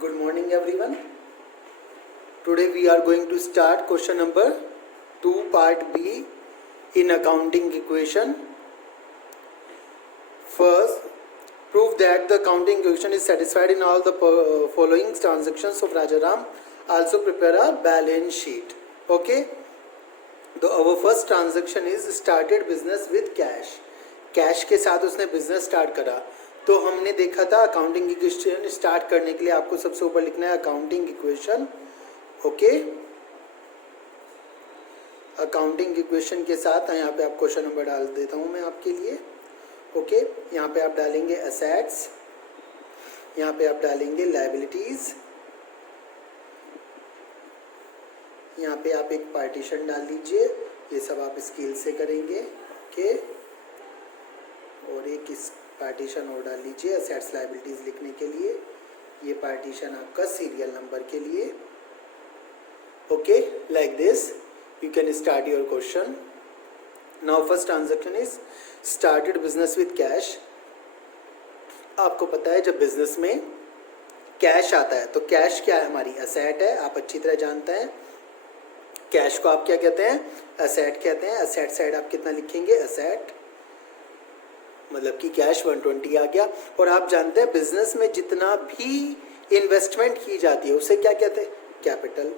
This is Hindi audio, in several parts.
Good morning everyone. Today we are going to start question number 2 part B in accounting equation. First, prove that the accounting equation is satisfied in all the following transactions of Rajaram. Also prepare a balance sheet. Okay. So our first transaction is started business with cash. Cash के साथ उसने बिजनेस स्टार्ट करा. तो हमने देखा था अकाउंटिंग इक्वेशन स्टार्ट करने के लिए आपको सबसे ऊपर लिखना है accounting equation. Okay, accounting equation के साथ यहाँ पे आप क्वेश्चन नंबर डाल देता हूँ मैं आपके लिए. ओके, यहाँ पे आप डालेंगे एसेट्स, यहाँ पे आप डालेंगे लायबिलिटीज, यहाँ पे आप एक पार्टीशन डाल दीजिए. ये सब आप स्केल से करेंगे. ओके, और एक इस पार्टीशन और डाल लीजिए एसेट्स लायबिलिटीज लिखने के लिए. ये पार्टीशन आपका सीरियल नंबर के लिए. Okay, like this you can start your question. Now first transaction is started business with cash. आपको पता है जब बिजनेस में कैश आता है तो कैश क्या है, हमारी एसेट है. आप अच्छी तरह जानते हैं कैश को आप क्या कहते हैं, एसेट कहते हैं. एसेट साइड आप कितना लिखेंगे, एसेट मतलब कि कैश 120 आ गया. और आप जानते हैं बिजनेस में जितना भी इन्वेस्टमेंट की जाती है उसे क्या कहते हैं, कैपिटल.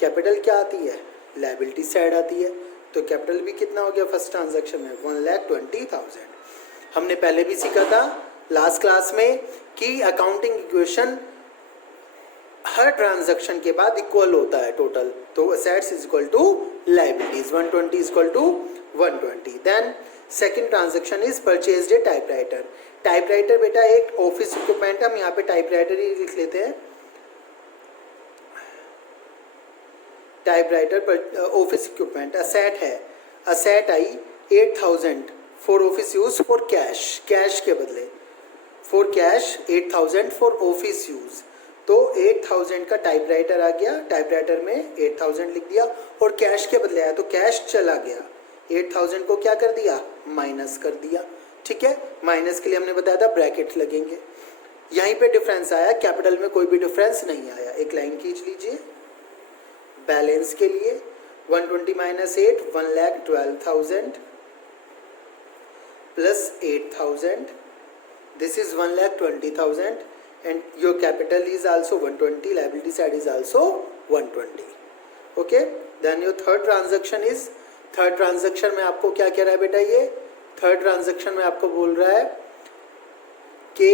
कैपिटल क्या आती है, लायबिलिटी साइड आती है. तो कैपिटल भी कितना हो गया फर्स्ट ट्रांजैक्शन में, 1,20,000. हमने पहले भी सीखा था लास्ट क्लास में कि अकाउंटिंग इक्वेशन हर ट्रांजैक्शन के बाद इक्वल होता है टोटल. तो assets is equal to liabilities, 120 is equal to 120. Then second transaction is purchased a typewriter. Typewriter बेटा एक ऑफिस इक्विपमेंट है, हम यहाँ पे टाइपराइटर ही लिख लेते हैं. टाइपराइटर पर ऑफिस इक्विपमेंट असेट है. Asset I 8,000 for office use for cash, cash के बदले for cash 8,000 for office use. तो 8,000 का टाइपराइटर आ गया, टाइपराइटर में 8,000 लिख दिया और कैश के बदले आया तो कैश चला गया. 8,000 को क्या कर दिया, माइनस कर दिया. ठीक है, माइनस के लिए हमने बताया था ब्रैकेट लगेंगे. यहीं पे डिफरेंस आया, कैपिटल में कोई भी डिफरेंस नहीं आया. एक लाइन खींच लीजिए. बैलेंस के लिए 120 minus 8, 1,12,000 plus 8,000. This is 1,20,000 and your capital is also 120, liability side is also 120. okay, then your third transaction is, third transaction में आपको क्या कह रहा है बेटा, ये थर्ड ट्रांजैक्शन में आपको बोल रहा है कि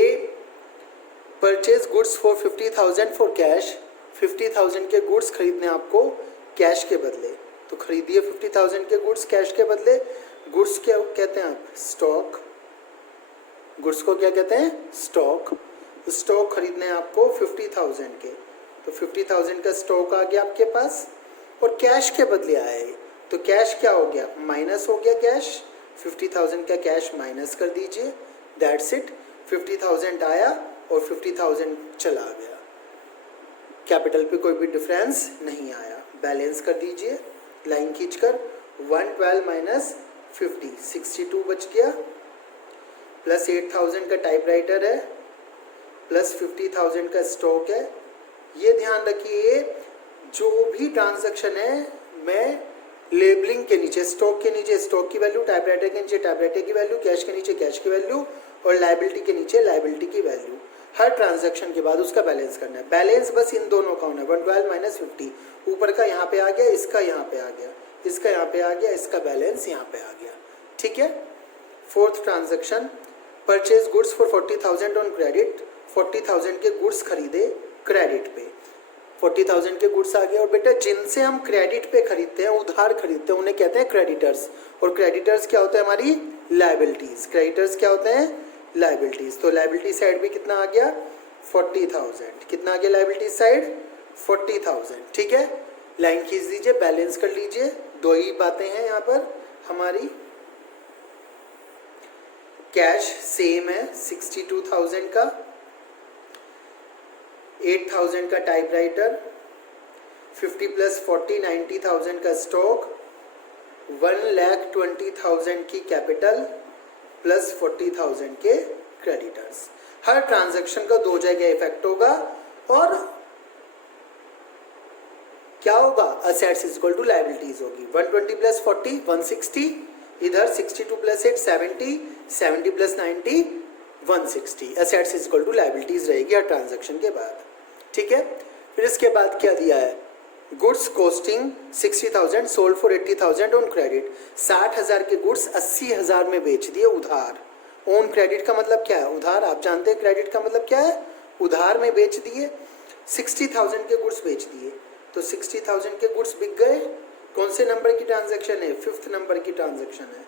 purchase goods for 50,000 for cash. 50,000 के गुड्स खरीदने आपको कैश के बदले. तो खरीदिए 50,000 के गुड्स कैश के बदले. गुड्स क्या कहते हैं आप, स्टॉक. गुड्स को क्या कहते हैं, स्टॉक. स्टॉक खरीदने आपको 50,000 के. तो 50,000 का स्टॉक आ गया आपके पास और कैश के बदले आया है. तो कैश क्या हो गया, माइनस हो गया कैश. 50,000 का कैश माइनस कर दीजिए. That's it. 50,000 आया और 50,000 चला गया. कैपिटल पे कोई भी डिफरेंस नहीं आया. बैलेंस कर दीजिए लाइन खींचकर. 112 माइनस 50, 62 बच गया. प्लस 8,000 का टाइपराइटर है, प्लस 50,000 का स्टॉक है. ये ध्यान रखिए जो भी ट्रांजैक्शन है मैं लेबलिंग के नीचे, स्टॉक के नीचे स्टॉक की वैल्यू, टाइपराइटर के नीचे टाइपराइटर की वैल्यू, कैश के नीचे कैश की वैल्यू और लायबिलिटी के नीचे लायबिलिटी की वैल्यू. हर ट्रांजैक्शन के बाद उसका बैलेंस करना है. बैलेंस बस इन दोनों का होना है. 112 माइनस 50, ऊपर का यहाँ पे आ गया, इसका यहाँ पे आ गया, इसका यहाँ पे आ गया, इसका बैलेंस यहाँ पे आ गया. ठीक है. Fourth transaction purchase goods for 40,000 on credit. 40,000 के गुड्स खरीदे क्रेडिट पे. 40,000 के गुड्स आ गए. और बेटा जिनसे हम क्रेडिट पे खरीदते हैं, उधार खरीदते हैं, उन्हें कहते हैं क्रेडिटर्स. और क्रेडिटर्स क्या होता है, हमारी लायबिलिटीज. क्रेडिटर्स क्या होते हैं, लायबिलिटीज. तो लायबिलिटी साइड भी कितना आ गया, 40,000. कितना आ गया लायबिलिटी साइड, 40,000. ठीक है, लाइन खींच दीजिए, बैलेंस कर लीजिए. दो ही बातें हैं यहाँ पर हमारी. कैश सेम है 62,000 का, 8,000 का टाइपराइटर, 50 प्लस 40 90,000 का स्टॉक, 1,20,000 की कैपिटल प्लस 40,000 के क्रेडिटर्स. हर ट्रांजैक्शन का दो जगह इफेक्ट होगा और क्या होगा, assets is equal to liabilities होगी। 120 प्लस 40 160, इधर 62 plus 8 70, 70 plus 90 160, assets is equal to liabilities रहेगी हर ट्रांजैक्शन के बाद। ठीक है, फिर इसके बाद क्या दिया है, goods costing 60,000 sold for 80,000 on credit. 60,000 के गुड्स 80,000 में बेच दिए उधार। ऑन क्रेडिट का मतलब क्या है, उधार। आप जानते हैं क्रेडिट का मतलब क्या है, उधार में बेच दिए। 60,000 के गुड्स बेच दिए, तो 60,000 के गुड्स बिक गए। कौन से नंबर की ट्रांजैक्शन है, 5th नंबर की ट्रांजैक्शन है।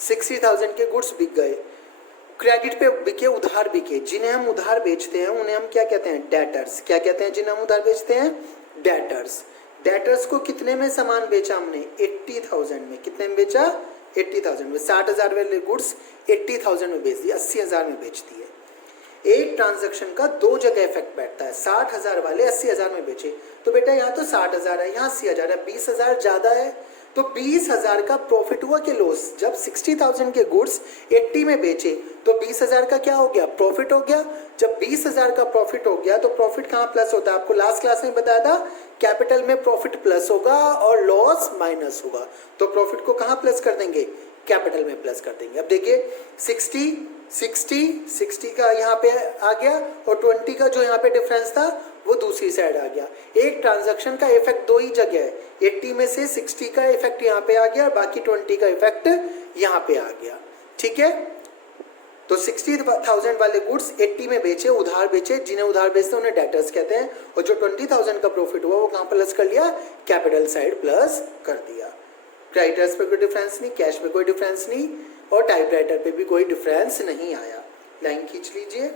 60,000 के गुड्स बिक गए, क्रेडिट पे बिके, उधार बिके। जिन्हें हम उधार बेचते हैं उन्हें हम क्या कहते हैं, डेटर्स। क्या कहते हैं जिन्हें हम उधार बेचते हैं, डेटर्स। डेटर्स को कितने में सामान बेचा हमने, 80,000 में। कितने में बेचा, 80,000 में। 60,000 वाले गुड्स 80,000 में बेच दिए, 80,000 में बेच दिए। एक ट्रांजैक्शन का दो जगह इफेक्ट बैठता है। 60,000 वाले 80,000 में बेचे, तो बेटा यहाँ तो 60,000 है, यहाँ 80,000 है, 20,000 ज्यादा है, तो 20,000 का प्रॉफिट हुआ कि लॉस। जब 60,000 के गुड्स 80 में बेचे तो 20,000 का क्या हो गया, प्रॉफिट हो गया। जब 20,000 का प्रॉफिट हो गया तो प्रॉफिट कहाँ प्लस होता है, आपको लास्ट क्लास में बताया था, कैपिटल में प्रॉफिट प्लस होगा और लॉस माइनस होगा। तो प्रॉफिट को कहाँ प्लस कर देंगे, कैपिटल में प्लस कर देंगे। अब देखिए 60 का यहाँ पे आ गया और 20 का जो यहाँ पे डिफरेंस था वो दूसरी साइड आ गया। एक ट्रांजैक्शन का इफेक्ट दो ही जगह है, 80 में से 60 का इफेक्ट यहाँ पे आ गया और बाकी 20 का इफेक्ट यहाँ पे आ गया। ठीक है, तो 60,000 वाले गुड्स 80 में बेचे, उधार बेचे। जिन्हें उधार बेचते हैं उन्हें डेटर्स कहते हैं। और जो 20,000 का प्रॉफिट हुआ वो कहाँ प्लस कर लिया, कैपिटल साइड प्लस कर दिया। क्रेडिटर्स पे कोई डिफरेंस नहीं, कैश पे कोई डिफरेंस नहीं और टाइपराइटर पे भी कोई डिफरेंस नहीं आया। लाइन खींच लीजिए,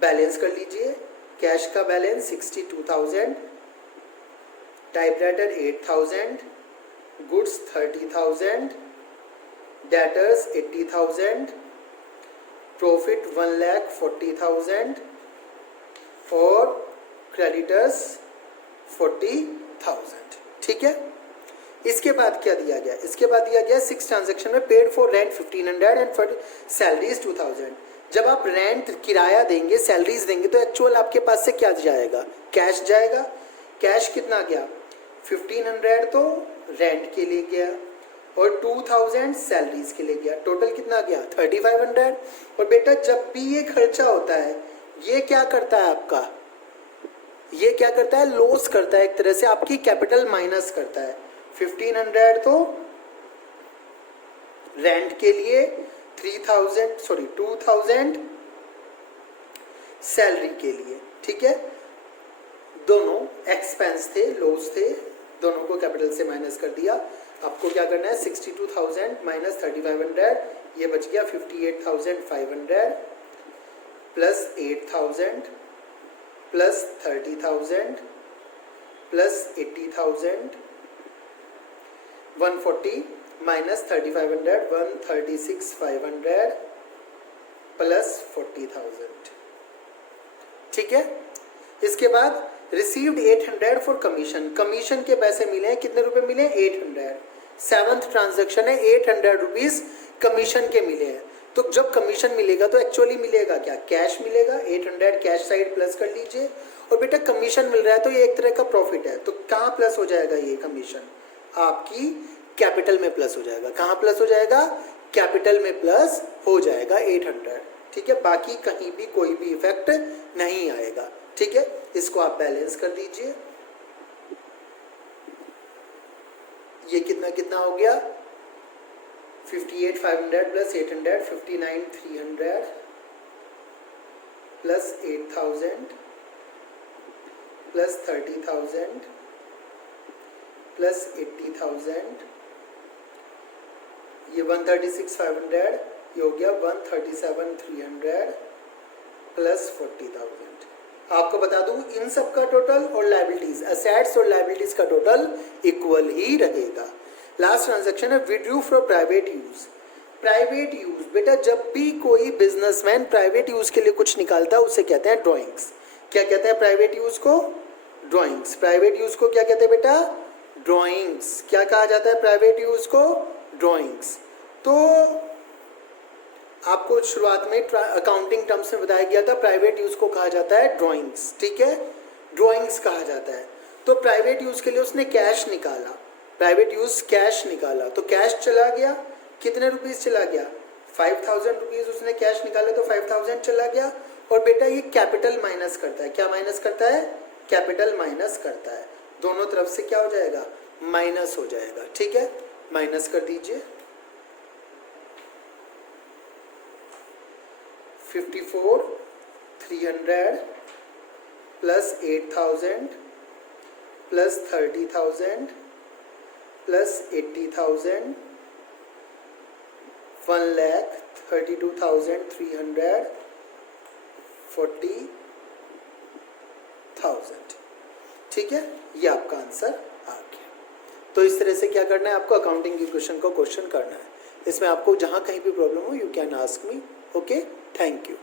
बैलेंस कर लीजिए। कैश का balance 62,000, typewriter 8,000, goods 30,000, debtors 80,000, profit 1,40,000 और क्रेडिटर्स 40,000। ठीक है, इसके बाद क्या दिया गया, इसके बाद दिया गया 6 ट्रांजैक्शन में paid for rent 1,500 and for salaries 2,000। जब आप रेंट किराया देंगे, सैलरीज देंगे तो एक्चुअल आपके पास से क्या जाएगा, कैश जाएगा। कैश कितना गया, 1,500 तो रेंट के लिए गया और 2,000 सैलरीज के लिए गया। टोटल कितना गया, 3,500। और बेटा जब भी ये खर्चा होता है ये क्या करता है आपका, ये क्या करता है, लॉस करता है, एक तरह से आपकी कैपिटल माइनस करता है। 1,500 तो रेंट के लिए, 2,000 सैलरी के लिए। ठीक है, दोनों एक्सपेंस थे, लॉस थे, दोनों को कैपिटल से माइनस कर दिया। आपको क्या करना है, 62,000 माइनस 3,500, ये बच गया 58,500 plus 8,000 plus 30,000 plus 80,000, 140 minus 3,500 136,500 plus 40,000। ठीक है, इसके बाद रिसीव्ड 800 फॉर कमीशन। कमीशन के पैसे मिले हैं, कितने रुपए मिले, 800। 7th ट्रांजैक्शन है, 800 रुपीज कमीशन के मिले हैं। तो जब कमीशन मिलेगा तो एक्चुअली मिलेगा क्या, कैश मिलेगा। 800 कैश साइड प्लस कर लीजिए। और बेटा कमीशन मिल रहा है तो ये एक तरह का प्रॉफिट है, तो कहाँ प्लस हो जाएगा, ये कमीशन आपकी कैपिटल में प्लस हो जाएगा। कहाँ प्लस हो जाएगा, कैपिटल में प्लस हो जाएगा 800। ठीक है, बाकी कहीं भी कोई भी इफेक्ट नहीं आएगा। ठीक है, इसको आप बैलेंस कर दीजिए। ये कितना कितना हो गया, 58,500 प्लस 800 59,300 प्लस 8,000 प्लस 30,000 प्लस 80,000, ये 136,500, ये हो गया 137,300 प्लस 40,000। आपको बता दूं इन सब का टोटल और लायबिलिटीज, असेट्स और लायबिलिटीज का टोटल इक्वल ही रहेगा। लास्ट ट्रांजैक्शन है withdrew for private use. Private use, बेटा जब भी कोई बिजनेसमैन प्राइवेट यूज के लिए कुछ निकालता है उसे कहते हैं ड्राइंग्स। क्या कहते हैं प्राइवेट यूज को, ड्राइंग्स। प्राइवेट यूज को क्या कहते हैं बेटा, ड्राइंग्स। क्या कहा जाता है प्राइवेट यूज को, ड्राइंग्स। तो आपको शुरुआत में अकाउंटिंग टर्म्स में बताया गया था प्राइवेट यूज को कहा जाता है ड्राइंग्स, ठीक है, ड्राइंग्स कहा जाता है। तो प्राइवेट यूज के लिए उसने कैश निकाला, प्राइवेट यूज कैश निकाला, तो कैश चला गया, कितने रुपीज चला गया, 5000 रुपीज उसने कैश निकाले तो 5000 चला गया। और बेटा ये कैपिटल माइनस करता है, क्या माइनस करता है, कैपिटल माइनस करता है, दोनों तरफ से क्या हो जाएगा, माइनस हो जाएगा, ठीक है, माइनस कर दीजिए। 54,300 प्लस 8,000 प्लस 30,000 प्लस 80,000 1,32,300 40,000, ठीक है, ये आपका आंसर आ गया। तो इस तरह से क्या करना है आपको, अकाउंटिंग इक्वेशन को क्वेश्चन करना है। इसमें आपको जहाँ कहीं भी प्रॉब्लम हो you can ask me, okay, thank you.